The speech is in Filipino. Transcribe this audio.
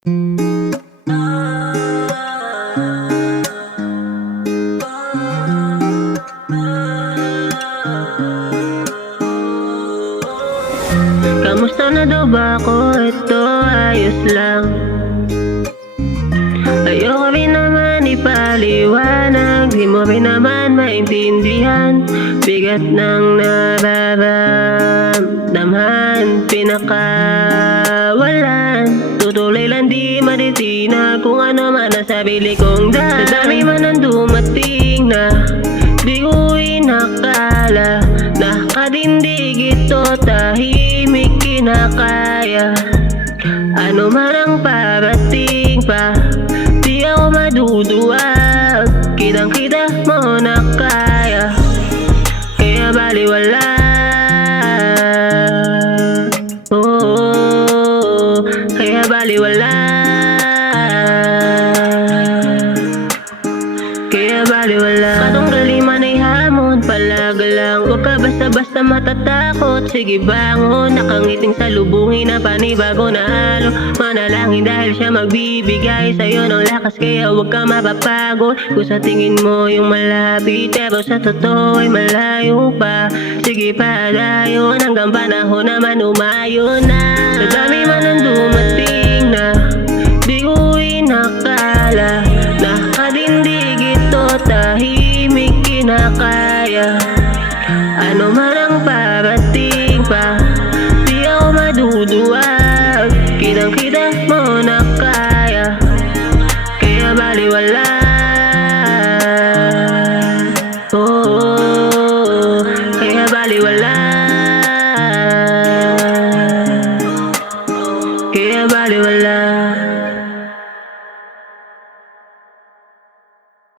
Kamusta na daw ba ako? Ito ayos lang. Ayoko rin naman ipaliwanag, di mo rin naman maintindihan. Bigat ng nararamdaman, pinakawalan. Tutuloy lang di matitinag kung ano man ang sarili kong daan. Sa dami man ang dumating na di ko inakala, nakadindig ito, tahimik kinakaya. Ano man ang parating pa, di ako maduduwag. Kitang-kita mo na kaya, kaya baliwala. Oh, kaya baliwala. Kaya baliwala. Katunggali man ay hamon, palaga lang. Huwag ka basta-basta matatakot. Sige bangon, nakangiting salubungin na panibago na halo. Manalangin dahil siya magbibigay sa'yo ng lakas, kaya huwag ka mapapagod. Kung sa tingin mo yung malapit, pero sa totoo ay malayo pa. Sige palayo hanggang panahon naman umayo na. Sa dami man ang dumating na di ko inakala, nakadindig ito, tahimik kinakaya. Ano man ang parating pa, di ako maduduwag. Kitang-kita mo na kaya, kaya baliwala. Oh, kaya baliwala. Kaya baliwala.